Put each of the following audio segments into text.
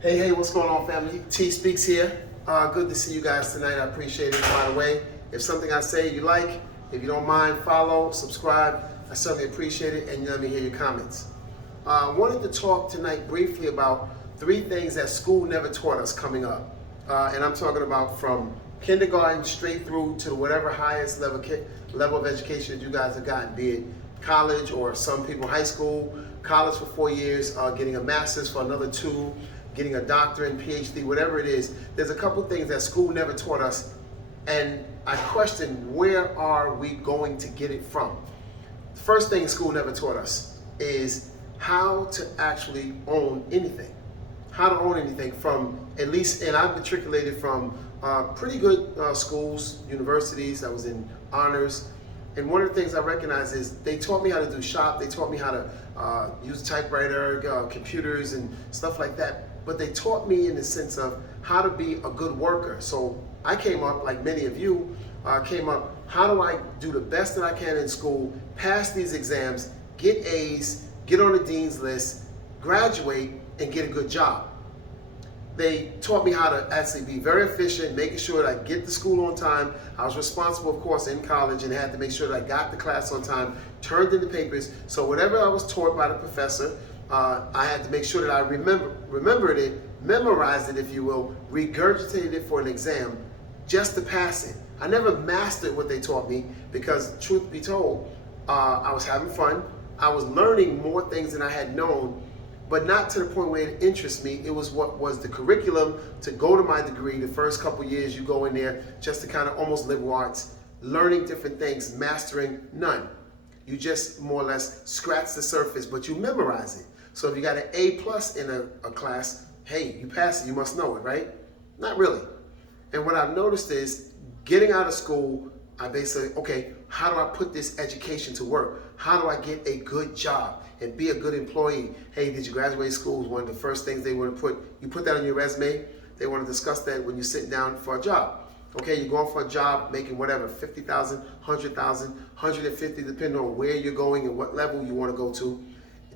Hey, what's going on, family? TSpeaks here. Good to see you guys tonight. I appreciate it. By the way, if something I say you like, if you don't mind, follow, subscribe. I certainly appreciate it, and let me hear your comments. I wanted to talk tonight briefly about 3 things that school never taught us coming up. And I'm talking about from kindergarten straight through to whatever highest level of education that you guys have gotten, be it college or some people high school, college for 4 years, getting a master's for another 2, getting a doctorate, PhD, whatever it is. There's a couple things that school never taught us, and I question, where are we going to get it from? The first thing school never taught us is how to actually own anything. How to own anything from, at least, and I've matriculated from pretty good schools, universities. I was in honors. And one of the things I recognize is they taught me how to do shop. They taught me how to use a typewriter, computers, and stuff like that. But they taught me in the sense of how to be a good worker. So I came up, like many of you came up, how do I do the best that I can in school, pass these exams, get A's, get on the dean's list, graduate, and get a good job. They taught me how to actually be very efficient, making sure that I get to school on time. I was responsible, of course, in college, and had to make sure that I got the class on time, turned in the papers. So whatever I was taught by the professor, I had to make sure that I remembered it, memorized it, if you will, regurgitated it for an exam just to pass it. I never mastered what they taught me because, truth be told, I was having fun. I was learning more things than I had known, but not to the point where it interests me. It was what was the curriculum to go to my degree. The first couple years you go in there just to kind of almost liberal arts, learning different things, mastering none. You just more or less scratch the surface, but you memorize it. So if you got an A+ in a class, hey, you pass it, you must know it, right? Not really. And what I've noticed is getting out of school, I basically, okay, how do I put this education to work? How do I get a good job and be a good employee? Hey, did you graduate school? One of the first things they want to you put that on your resume. They want to discuss that when you sit down for a job. Okay, you're going for a job making whatever, 50,000, 100,000, 150, depending on where you're going and what level you want to go to.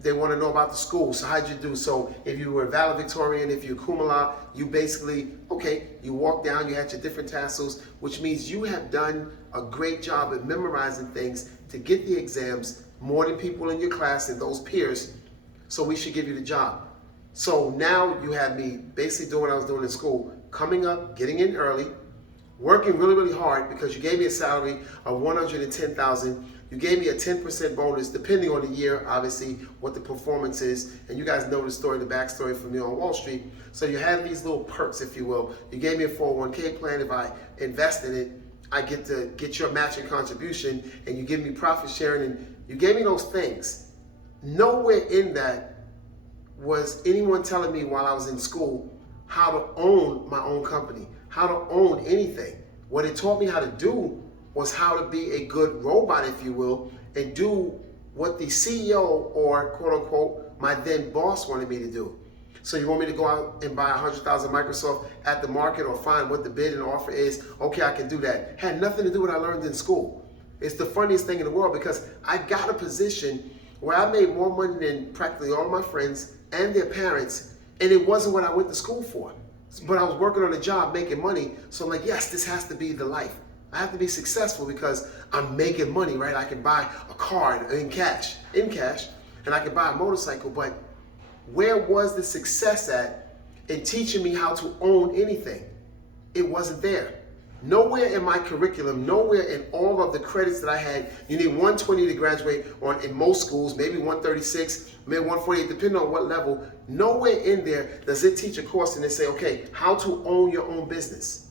They want to know about the school. So how'd you do? So if you were valedictorian, if you're cum laude, you basically, okay, you walk down, you had your different tassels, which means you have done a great job at memorizing things to get the exams, more than people in your class and those peers. So we should give you the job. So now you have me basically doing what I was doing in school, coming up, getting in early, working really, really hard because you gave me a salary of $110,000. You gave me a 10% bonus, depending on the year, obviously, what the performance is. And you guys know the story, the backstory from me on Wall Street. So you have these little perks, if you will. You gave me a 401k plan. If I invest in it, I get to get your matching contribution, and you give me profit sharing, and you gave me those things. Nowhere in that was anyone telling me while I was in school how to own my own company, how to own anything. What it taught me how to do was how to be a good robot, if you will, and do what the CEO or quote unquote my then boss wanted me to do. So you want me to go out and buy 100,000 Microsoft at the market or find what the bid and offer is? Okay, I can do that. Had nothing to do with what I learned in school. It's the funniest thing in the world because I got a position where I made more money than practically all of my friends and their parents, and it wasn't what I went to school for. But I was working on a job, making money, so I'm like, yes, this has to be the life. I have to be successful because I'm making money, right? I can buy a car in cash, and I can buy a motorcycle, but where was the success at in teaching me how to own anything? It wasn't there. Nowhere in my curriculum, nowhere in all of the credits that I had, you need 120 to graduate in most schools, maybe 136, maybe 148, depending on what level. Nowhere in there does it teach a course and they say, okay, how to own your own business.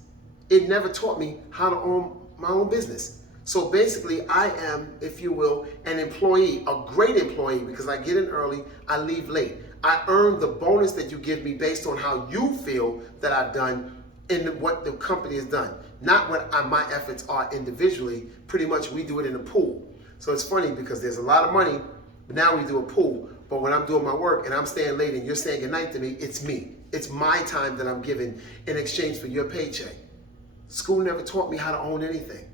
It never taught me how to own my own business. So basically, I am, if you will, an employee, a great employee, because I get in early, I leave late. I earn the bonus that you give me based on how you feel that I've done in what the company has done, not what my efforts are individually. Pretty much we do it in a pool. So it's funny because there's a lot of money, but now we do a pool. But when I'm doing my work and I'm staying late and you're saying goodnight to me, it's me. It's my time that I'm giving in exchange for your paycheck. School never taught me how to own anything.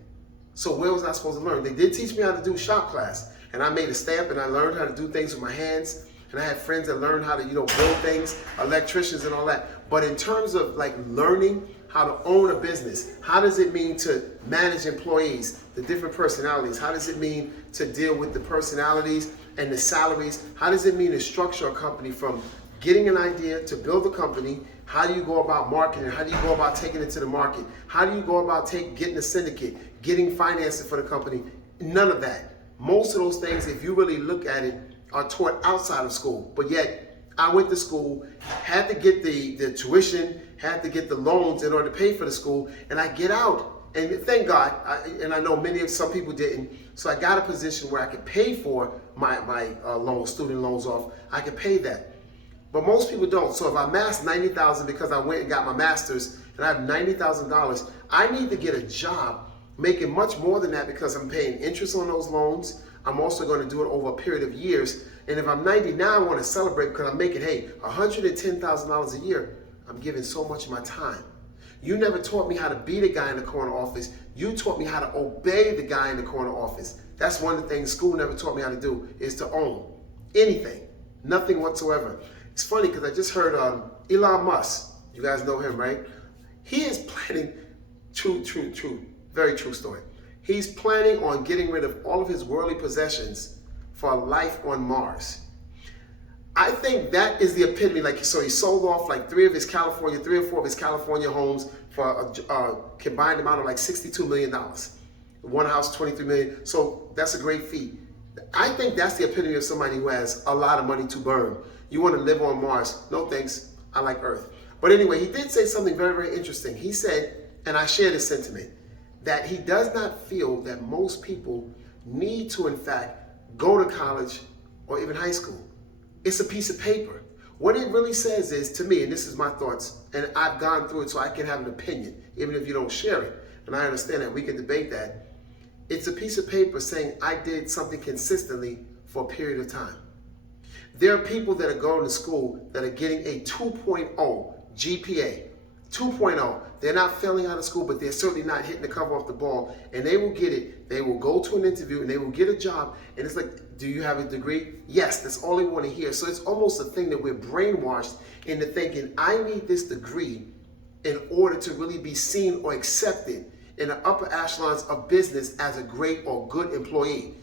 So where was I supposed to learn? They did teach me how to do shop class, and I made a stamp and I learned how to do things with my hands. and I had friends that learned how to, build things, electricians and all that. But in terms of like learning how to own a business, how does it mean to manage employees, the different personalities? How does it mean to deal with the personalities and the salaries? How does it mean to structure a company from getting an idea to build a company? How do you go about marketing? How do you go about taking it to the market? How do you go about getting a syndicate, getting financing for the company? None of that. Most of those things, if you really look at it, are taught outside of school. But yet, I went to school, had to get the tuition, had to get the loans in order to pay for the school, and I get out. And thank God, I know some people didn't, so I got a position where I could pay for my loans, student loans off. I could pay that. But most people don't. So if I amassed $90,000 because I went and got my master's and I have $90,000, I need to get a job making much more than that because I'm paying interest on those loans. I'm also going to do it over a period of years. And if I'm 90 now, I want to celebrate because I'm making, $110,000 a year. I'm giving so much of my time. You never taught me how to be the guy in the corner office. You taught me how to obey the guy in the corner office. That's one of the things school never taught me how to do, is to own anything, nothing whatsoever. It's funny because I just heard Elon Musk. You guys know him, right? He is planning, true, very true story. He's planning on getting rid of all of his worldly possessions for a life on Mars. I think that is the epitome. So he sold off like three or four of his California homes for combined amount of like $62 million. One house, $23 million. So that's a great feat. I think that's the epitome of somebody who has a lot of money to burn. You want to live on Mars? No thanks. I like Earth. But anyway, he did say something very, very interesting. He said, and I share this sentiment, that he does not feel that most people need to, in fact, go to college or even high school. It's a piece of paper. What it really says is, to me, and this is my thoughts, and I've gone through it so I can have an opinion, even if you don't share it, and I understand that, we can debate that. It's a piece of paper saying I did something consistently for a period of time. There are people that are going to school that are getting a 2.0 GPA. 2.0. They're not failing out of school, but they're certainly not hitting the cover off the ball. And they will get it. They will go to an interview and they will get a job. And it's like, do you have a degree? Yes, that's all they want to hear. So it's almost a thing that we're brainwashed into thinking, I need this degree in order to really be seen or accepted in the upper echelons of business as a great or good employee.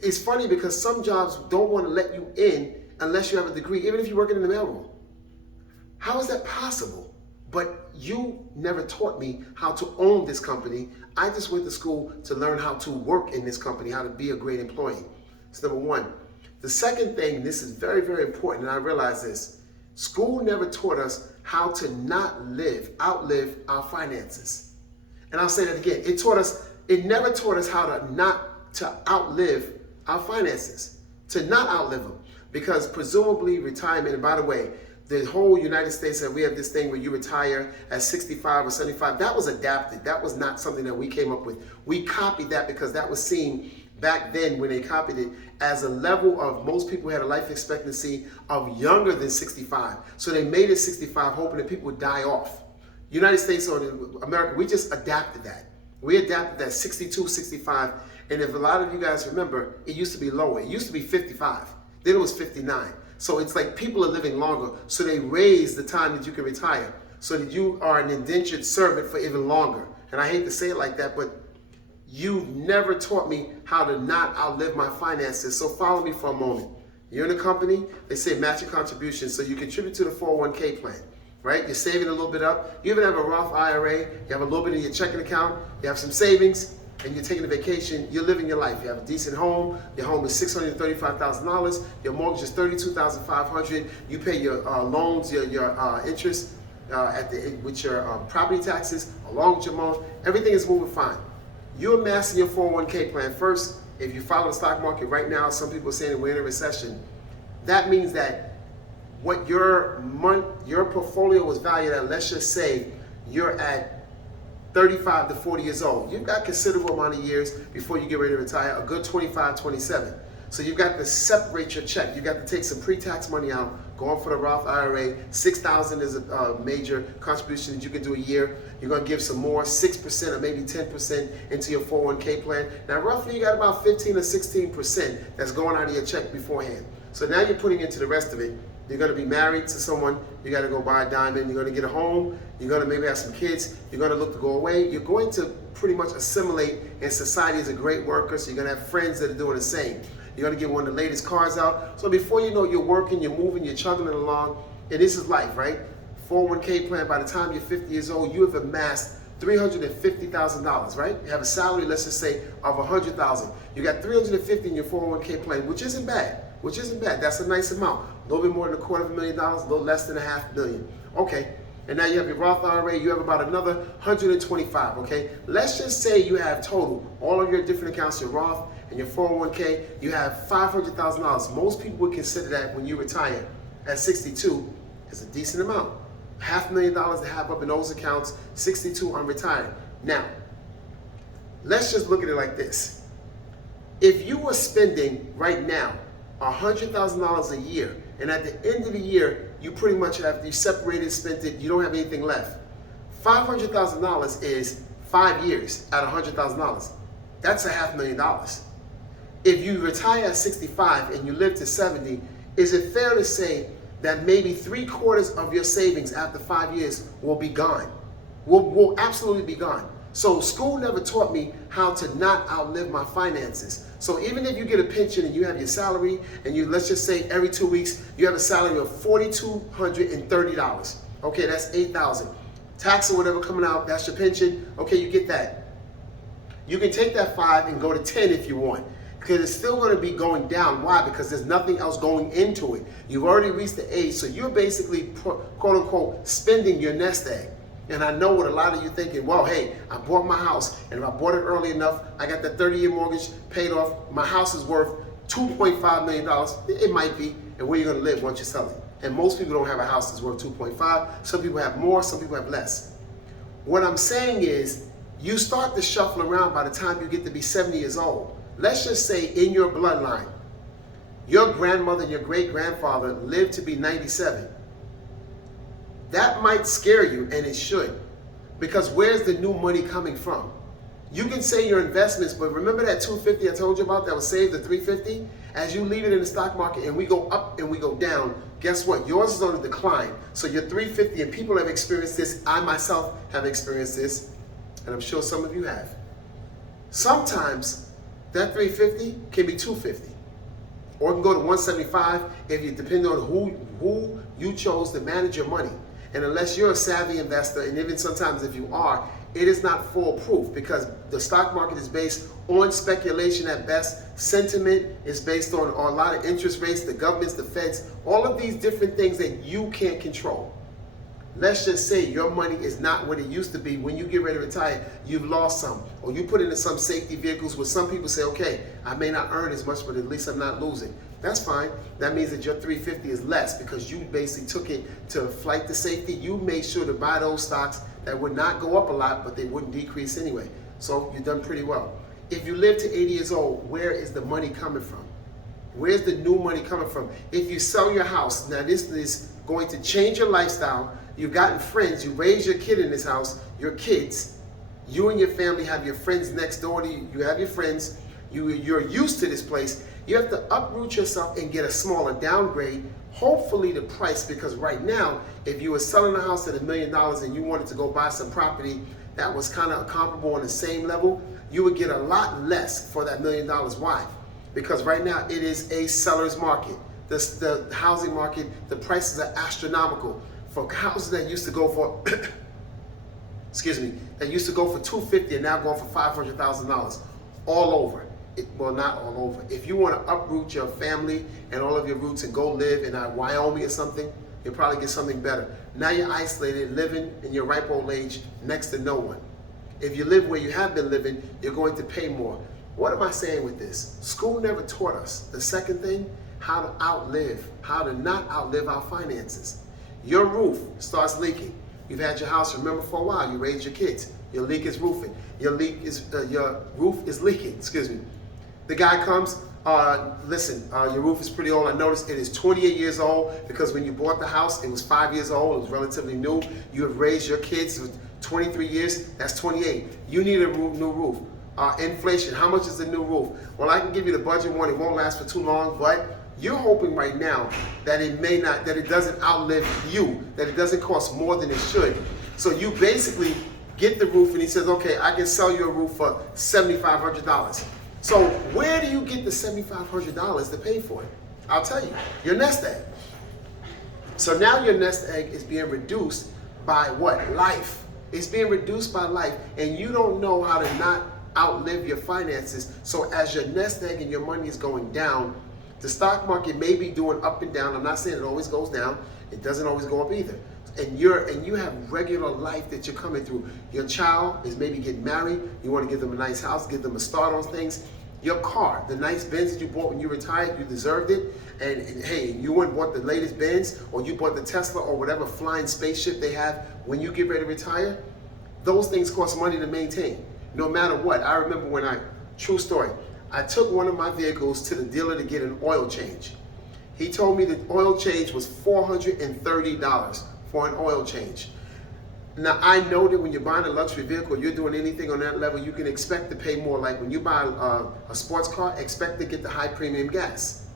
It's funny because some jobs don't want to let you in unless you have a degree, even if you're working in the mailroom. How is that possible? But you never taught me how to own this company. I just went to school to learn how to work in this company, how to be a great employee. That's number one. The second thing, this is very, very important, and I realize this. School never taught us how to outlive our finances. And I'll say that again. It never taught us how to outlive our finances, to not outlive them. Because presumably retirement, and by the way, the whole United States, and we have this thing where you retire at 65 or 75, that was adapted. That was not something that we came up with. We copied that because that was seen back then when they copied it as a level of, most people had a life expectancy of younger than 65. So they made it 65 hoping that people would die off. United States or America, we just adapted that. We adapted that 62, 65. And if a lot of you guys remember, it used to be lower. It used to be 55. Then it was 59. So it's like people are living longer. So they raise the time that you can retire so that you are an indentured servant for even longer. And I hate to say it like that, but you never taught me how to not outlive my finances. So follow me for a moment. You're in a company, they say match your contributions. So you contribute to the 401k plan, right? You're saving a little bit up. You even have a Roth IRA. You have a little bit in your checking account. You have some savings. And you're taking a vacation, you're living your life. You have a decent home, your home is $635,000, your mortgage is $32,500, you pay your loans, your interest with your property taxes, along with your loans, everything is moving fine. You're amassing your 401k plan. First, if you follow the stock market right now, some people are saying that we're in a recession. That means that what your portfolio was valued at, let's just say you're at 35 to 40 years old. You've got considerable amount of years before you get ready to retire, a good 25, 27. So you've got to separate your check. You've got to take some pre-tax money out, go on for the Roth IRA. $6,000 is a major contribution that you can do a year. You're going to give some more, 6% or maybe 10% into your 401k plan. Now roughly you got about 15 or 16% that's going out of your check beforehand. So now you're putting into the rest of it. You're going to be married to someone. You got to go buy a diamond. You're going to get a home. You're going to maybe have some kids. You're going to look to go away. You're going to pretty much assimilate in society as a great worker. So you're going to have friends that are doing the same. You're going to get one of the latest cars out. So before you know, you're working, you're moving, you're chugging it along. And this is life, right? 401k plan, by the time you're 50 years old, you have amassed $350,000, right? You have a salary, let's just say, of $100,000. You got $350 in your 401k plan, which isn't bad. That's a nice amount. A little bit more than $250,000, a little less than $500,000. Okay. And now you have your Roth IRA, you have about another 125, okay? Let's just say you have total, all of your different accounts, your Roth and your 401k, you have $500,000. Most people would consider that when you retire at 62 is a decent amount. $500,000 to have up in those accounts, 62 unretired. Now, let's just look at it like this. If you were spending right now $100,000 a year, and at the end of the year, you pretty much have, you separated, spent it, you don't have anything left. $500,000 is 5 years at $100,000. That's $500,000. If you retire at 65 and you live to 70, is it fair to say that maybe 3/4 of your savings after 5 years will be gone? Will absolutely be gone. So school never taught me how to not outlive my finances. So even if you get a pension and you have your salary and you, let's just say every 2 weeks, you have a salary of $4,230. Okay, that's $8,000. Tax or whatever coming out, that's your pension. Okay, you get that. You can take that 5 and go to 10 if you want. Because it's still going to be going down. Why? Because there's nothing else going into it. You've already reached the age, so you're basically, quote unquote, spending your nest egg. And I know what a lot of you thinking, well, hey, I bought my house, and if I bought it early enough, I got the 30-year mortgage paid off, my house is worth $2.5 million. It might be, and where are you going to live once you sell it? And most people don't have a house that's worth 2.5. Some people have more, some people have less. What I'm saying is, you start to shuffle around by the time you get to be 70 years old. Let's just say in your bloodline, your grandmother and your great-grandfather lived to be 97. That might scare you, and it should, because where's the new money coming from? You can say your investments, but remember that $250 I told you about that was saved to $350? As you leave it in the stock market and we go up and we go down, guess what? Yours is on a decline. So your $350, and people have experienced this, I myself have experienced this, and I'm sure some of you have. Sometimes that $350 can be $250. Or it can go to $175 if you depend on who you chose to manage your money. And unless you're a savvy investor, and even sometimes if you are, it is not foolproof, because the stock market is based on speculation at best. Sentiment is based on a lot of interest rates, the governments, the feds, all of these different things that you can't control. Let's just say your money is not what it used to be. When you get ready to retire, you've lost some, or you put it in some safety vehicles where some people say, okay, I may not earn as much, but at least I'm not losing. That's fine. That means that your $350 is less, because you basically took it to flight to safety. You made sure to buy those stocks that would not go up a lot, but they wouldn't decrease anyway. So you've done pretty well. If you live to 80 years old, where is the money coming from? Where's the new money coming from? If you sell your house, now this is going to change your lifestyle. You've gotten friends, you raise your kid in this house, your kids, you and your family have your friends next door to you, you have your friends, you're used to this place. You have to uproot yourself and get a smaller downgrade, hopefully the price, because right now, if you were selling a house at $1 million and you wanted to go buy some property that was kind of comparable on the same level, you would get a lot less for that $1 million. Why? Because right now it is a seller's market. The housing market, the prices are astronomical. For houses that used to go for, excuse me, that used to go for $250 and now going for $500,000 all over. Well, not all over. If you want to uproot your family and all of your roots and go live in Wyoming or something, you'll probably get something better. Now you're isolated, living in your ripe old age next to no one. If you live where you have been living, you're going to pay more. What am I saying with this? School never taught us. The second thing, how to outlive, how to not outlive our finances. Your roof starts leaking. You've had your house, remember, for a while. You raised your kids. Your leak is roofing. Your roof is leaking. Excuse me. The guy comes. Listen, your roof is pretty old. I noticed it is 28 years old, because when you bought the house, it was 5 years old. It was relatively new. You have raised your kids with 23 years. That's 28. You need a new roof. Inflation. How much is the new roof? Well, I can give you the budget one. It won't last for too long, but You're hoping right now that it doesn't outlive you, that it doesn't cost more than it should. So you basically get the roof, and he says, okay, I can sell you a roof for $7,500. So where do you get the $7,500 to pay for it? I'll tell you, your nest egg. So now your nest egg is being reduced by what? Life. It's being reduced by life, and you don't know how to not outlive your finances. So as your nest egg and your money is going down, the stock market may be doing up and down. I'm not saying it always goes down. It doesn't always go up either. And you have regular life that you're coming through. Your child is maybe getting married. You want to give them a nice house, give them a start on things. Your car, the nice Benz that you bought when you retired, you deserved it. And hey, you went and bought the latest Benz, or you bought the Tesla or whatever flying spaceship they have when you get ready to retire. Those things cost money to maintain, no matter what. I remember true story, I took one of my vehicles to the dealer to get an oil change. He told me the oil change was $430 for an oil change. Now, I know that when you're buying a luxury vehicle, you're doing anything on that level, you can expect to pay more. Like when you buy a sports car, expect to get the high premium gas.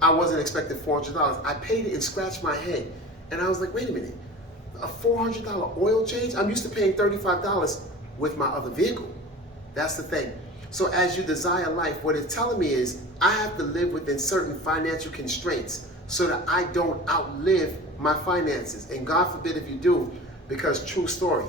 I wasn't expecting $400. I paid it and scratched my head. And I was like, wait a minute, a $400 oil change? I'm used to paying $35 with my other vehicle. That's the thing. So as you desire life, what it's telling me is I have to live within certain financial constraints so that I don't outlive my finances. And God forbid if you do, because true story.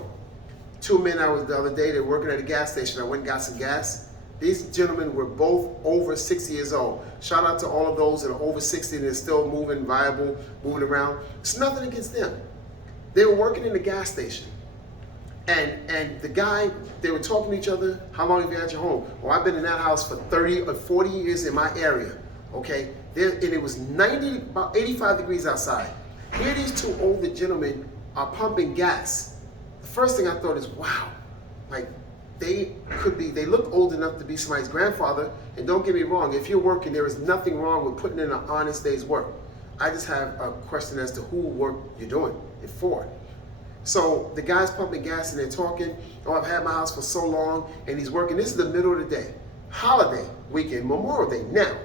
Two men the other day, they were working at a gas station. I went and got some gas. These gentlemen were both over 60 years old. Shout out to all of those that are over 60 and they're still moving, viable, moving around. It's nothing against them. They were working in the gas station. And the guy, they were talking to each other, how long have you had your home? Well, I've been in that house for 30 or 40 years in my area, okay? And it was about 85 degrees outside. Here these two older gentlemen are pumping gas. The first thing I thought is, wow, like they look old enough to be somebody's grandfather. And don't get me wrong, if you're working, there is nothing wrong with putting in an honest day's work. I just have a question as to who work you're doing it for. So the guy's pumping gas and they're talking, oh, I've had my house for so long, and he's working. This is the middle of the day, holiday weekend, Memorial Day now.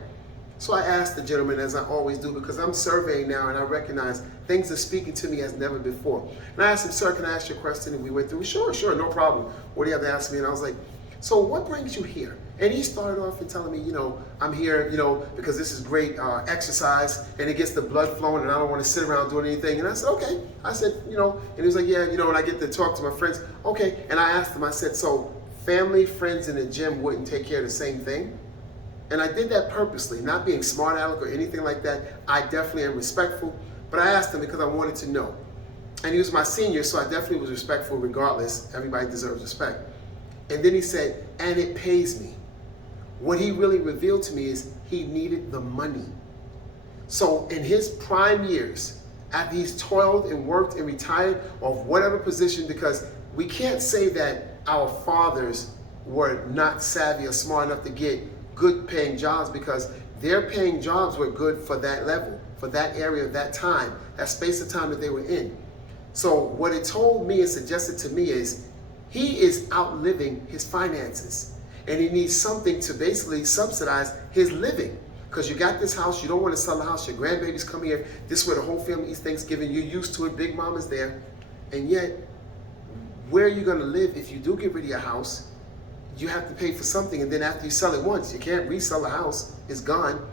So I asked the gentleman, as I always do, because I'm surveying now and I recognize things are speaking to me as never before. And I asked him, sir, can I ask you a question? And we went through, sure, no problem. What do you have to ask me? And I was like, so what brings you here? And he started off and telling me, I'm here, because this is great exercise and it gets the blood flowing and I don't want to sit around doing anything. And I said, okay. I said, and he was like, yeah, and I get to talk to my friends. Okay. And I asked him, I said, so family, friends in the gym wouldn't take care of the same thing? And I did that purposely, not being smart aleck or anything like that. I definitely am respectful, but I asked him because I wanted to know. And he was my senior, so I definitely was respectful regardless. Everybody deserves respect. And then he said, and it pays me. What he really revealed to me is he needed the money. So in his prime years, after he's toiled and worked and retired of whatever position, because we can't say that our fathers were not savvy or smart enough to get good paying jobs, because their paying jobs were good for that level, for that area of that time, that space of time that they were in. So what it told me and suggested to me is he is outliving his finances and he needs something to basically subsidize his living. Because you got this house, you don't want to sell the house, your grandbabies come here, this is where the whole family eats Thanksgiving, you're used to it, Big Mama's there, and yet where are you going to live if you do get rid of your house? You have to pay for something, and then after you sell it once, you can't resell the house, it's gone.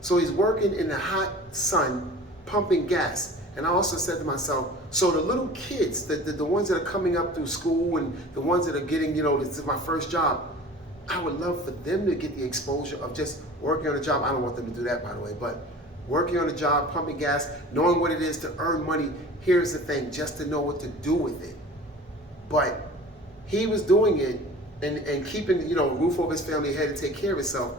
So he's working in the hot sun, pumping gas. And I also said to myself, so the little kids, the ones that are coming up through school and the ones that are getting, this is my first job, I would love for them to get the exposure of just working on a job. I don't want them to do that, by the way, but working on a job, pumping gas, knowing what it is to earn money. Here's the thing, just to know what to do with it. But he was doing it and keeping, a roof over his family, head to take care of himself.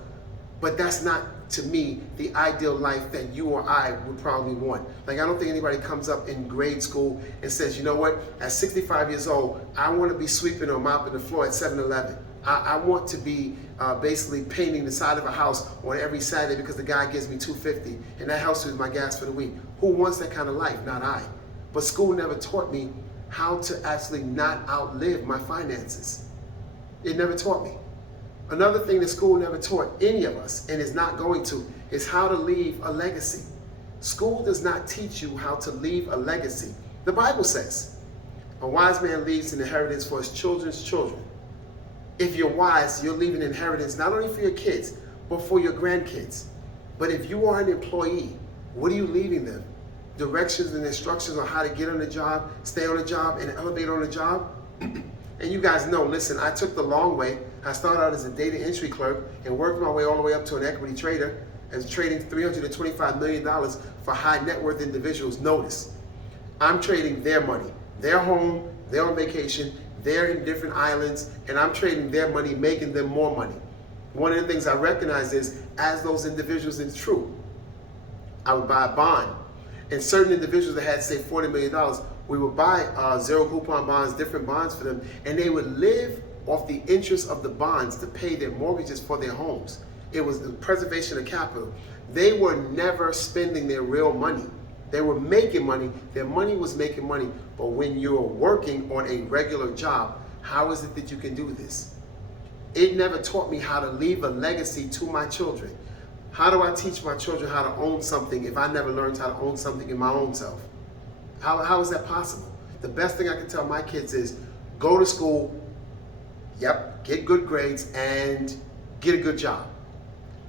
But that's not, to me, the ideal life that you or I would probably want. Like, I don't think anybody comes up in grade school and says, you know what, at 65 years old, I want to be sweeping or mopping the floor at 7-Eleven. I want to be basically painting the side of a house on every Saturday because the guy gives me $2.50 and that helps with my gas for the week. Who wants that kind of life? Not I. But school never taught me how to actually not outlive my finances. It never taught me. Another thing that school never taught any of us, and is not going to, is how to leave a legacy. School does not teach you how to leave a legacy. The Bible says, a wise man leaves an inheritance for his children's children. If you're wise, you're leaving an inheritance not only for your kids, but for your grandkids. But if you are an employee, what are you leaving them? Directions and instructions on how to get on the job, stay on the job, and elevate on the job? And you guys know, listen, I took the long way. I started out as a data entry clerk and worked my way all the way up to an equity trader and trading $325 million for high net worth individuals. Notice, I'm trading their money. They're home, they're on vacation, they're in different islands, and I'm trading their money, making them more money. One of the things I recognize is, as those individuals, it's true, I would buy a bond. And certain individuals that had, say, $40 million, we would buy zero coupon bonds, different bonds for them, and they would live off the interest of the bonds to pay their mortgages for their homes. It was the preservation of capital. They were never spending their real money. They were making money. Their money was making money. But when you're working on a regular job, how is it that you can do this? It never taught me how to leave a legacy to my children. How do I teach my children how to own something if I never learned how to own something in my own self? How is that possible? The best thing I can tell my kids is go to school, get good grades, and get a good job.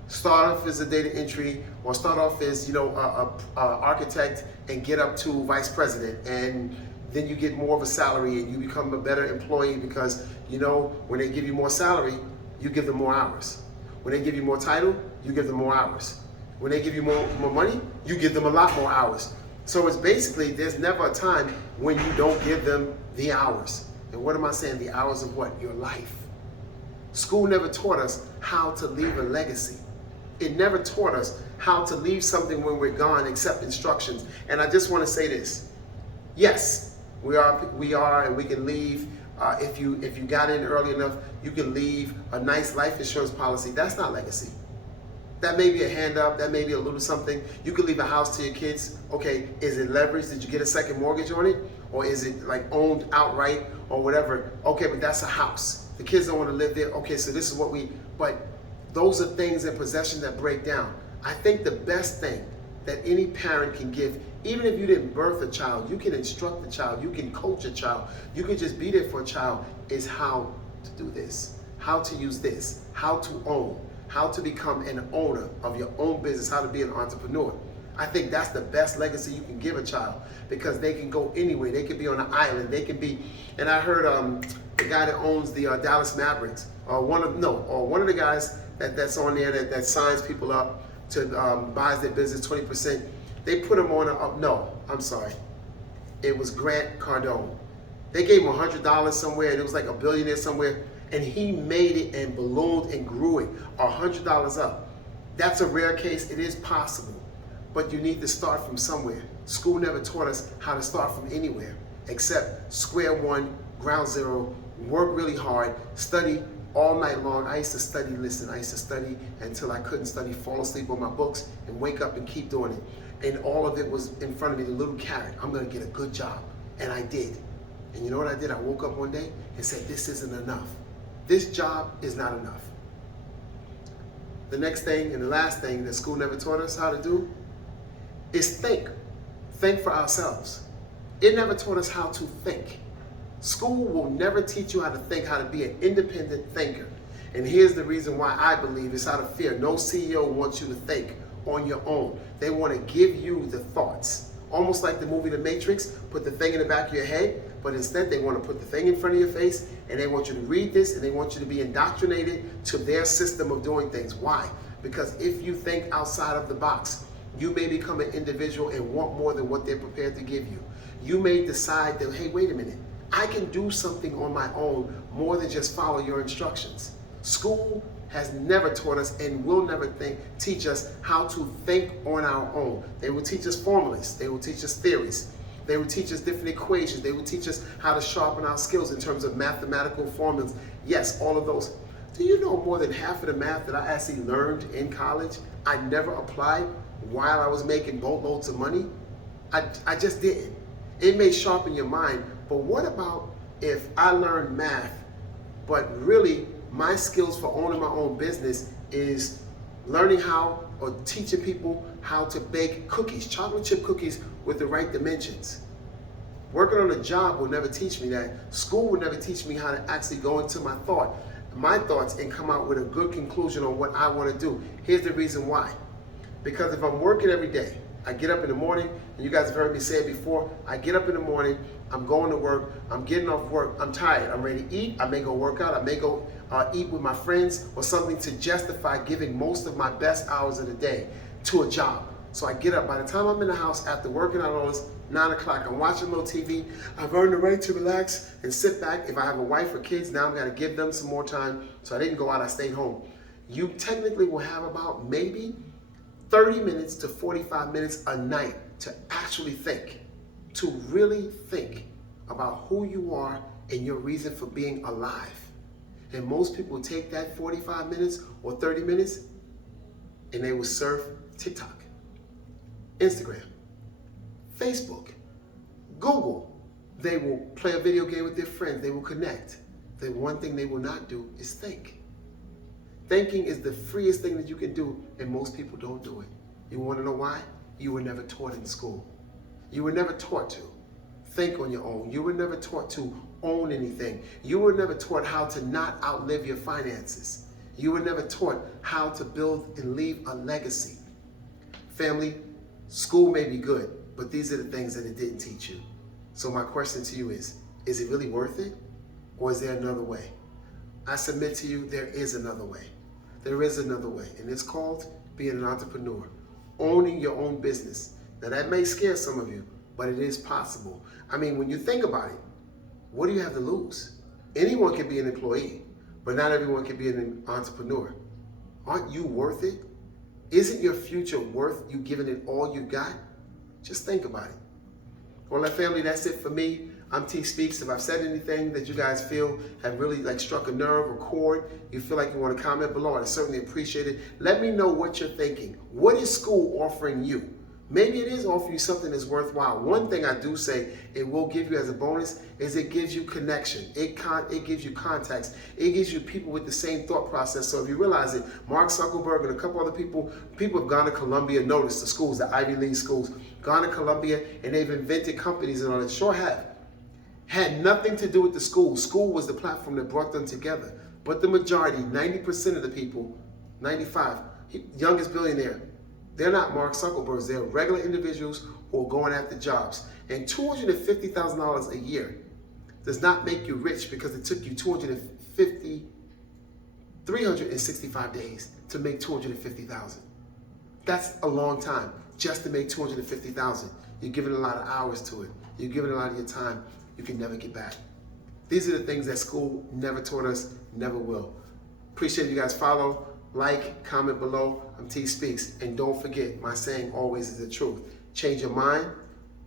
Start off as a data entry, or start off as a architect and get up to vice president, and then you get more of a salary and you become a better employee because when they give you more salary, you give them more hours. When they give you more title, you give them more hours. When they give you more money, you give them a lot more hours. So it's basically, there's never a time when you don't give them the hours. And what am I saying? The hours of what? Your life. School never taught us how to leave a legacy. It never taught us how to leave something when we're gone except instructions. And I just want to say this. Yes, we are, and we can leave. If you got in early enough, you can leave a nice life insurance policy. That's not legacy. That may be a hand up, that may be a little something. You could leave a house to your kids. Okay, is it leveraged? Did you get a second mortgage on it? Or is it like owned outright or whatever? Okay, but that's a house. The kids don't want to live there. Okay, so this is what but those are things in possession that break down. I think the best thing that any parent can give, even if you didn't birth a child, you can instruct the child, you can coach a child, you can just be there for a child, is how to do this, how to use this, how to own, how to become an owner of your own business, how to be an entrepreneur. I think that's the best legacy you can give a child, because they can go anywhere. They can be on an island. They can be, and I heard the guy that owns the Dallas Mavericks, or one of the guys that's on there that signs people up to buys their business 20%. They put him on it was Grant Cardone. They gave him $100 somewhere, and it was like a billionaire somewhere, and he made it and ballooned and grew it $100 up. That's a rare case. It is possible, but you need to start from somewhere. School never taught us how to start from anywhere except square one, ground zero, work really hard, study all night long. I used to study until I couldn't study, fall asleep on my books, and wake up and keep doing it. And all of it was in front of me, the little carrot. I'm gonna get a good job. And I did. And you know what I did? I woke up one day and said, this isn't enough. This job is not enough. The next thing and the last thing that school never taught us how to do is think. Think for ourselves. It never taught us how to think. School will never teach you how to think, how to be an independent thinker. And here's the reason why I believe it's out of fear. No CEO wants you to think on your own. They want to give you the thoughts. Almost like the movie The Matrix, put the thing in the back of your head, but instead they want to put the thing in front of your face, and they want you to read this, and they want you to be indoctrinated to their system of doing things. Why? Because if you think outside of the box, you may become an individual and want more than what they're prepared to give you. You may decide that, hey, wait a minute, I can do something on my own more than just follow your instructions. School has never taught us and will never teach us how to think on our own. They will teach us formulas. They will teach us theories. They will teach us different equations. They will teach us how to sharpen our skills in terms of mathematical formulas. Yes, all of those. Do you know more than half of the math that I actually learned in college, I never applied while I was making boatloads of money? I just didn't. It may sharpen your mind, but what about if I learned math, but really my skills for owning my own business is learning how or teaching people how to bake cookies, chocolate chip cookies with the right dimensions. Working on a job will never teach me that. School will never teach me how to actually go into my thoughts and come out with a good conclusion on what I want to do. Here's the reason why. Because if I'm working every day, I get up in the morning, and you guys have heard me say it before, I get up in the morning, I'm going to work, I'm getting off work, I'm tired, I'm ready to eat, I may go work out, I may go eat with my friends or something to justify giving most of my best hours of the day to a job. So I get up, by the time I'm in the house after working out all this, 9 o'clock, I'm watching a little TV, I've earned the right to relax and sit back. If I have a wife or kids, now I'm gonna give them some more time, so I didn't go out, I stayed home. You technically will have about maybe 30 minutes to 45 minutes a night to actually think, to really think about who you are and your reason for being alive. And most people take that 45 minutes or 30 minutes and they will surf TikTok, Instagram, Facebook, Google. They will play a video game with their friends. They will connect. The one thing they will not do is think. Thinking is the freest thing that you can do, and most people don't do it. You want to know why? You were never taught in school. You were never taught to think on your own. You were never taught to own anything. You were never taught how to not outlive your finances. You were never taught how to build and leave a legacy. Family, school may be good, but these are the things that it didn't teach you. So my question to you is it really worth it? Or is there another way? I submit to you, there is another way. There is another way, and it's called being an entrepreneur, owning your own business. Now that may scare some of you, but it is possible. I mean, when you think about it, what do you have to lose? Anyone can be an employee, but not everyone can be an entrepreneur. Aren't you worth it? Isn't your future worth you giving it all you got? Just think about it. Well, family, that's it for me. I'm TSpeaks. If I've said anything that you guys feel have really struck a nerve or chord, you feel like you want to comment below, I certainly appreciate it. Let me know what you're thinking. What is school offering you? Maybe it is offering you something that's worthwhile. One thing I do say it will give you as a bonus is it gives you connection. It gives you contacts. It gives you people with the same thought process. So if you realize it, Mark Zuckerberg and a couple other people have gone to Columbia, noticed the schools, the Ivy League schools, gone to Columbia, and they've invented companies and all that. Sure have. Had nothing to do with the school. School was the platform that brought them together. But the majority, 90% of the people, 95, youngest billionaire, they're not Mark Zuckerbergs. They're regular individuals who are going after jobs. And $250,000 a year does not make you rich because it took you 365 days to make 250,000. That's a long time just to make 250,000. You're giving a lot of hours to it. You're giving a lot of your time. You can never get back. These are the things that school never taught us, never will. Appreciate you guys. Follow, like, comment below. I'm TSpeaks. And don't forget, my saying always is the truth. Change your mind,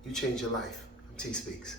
you change your life. I'm TSpeaks.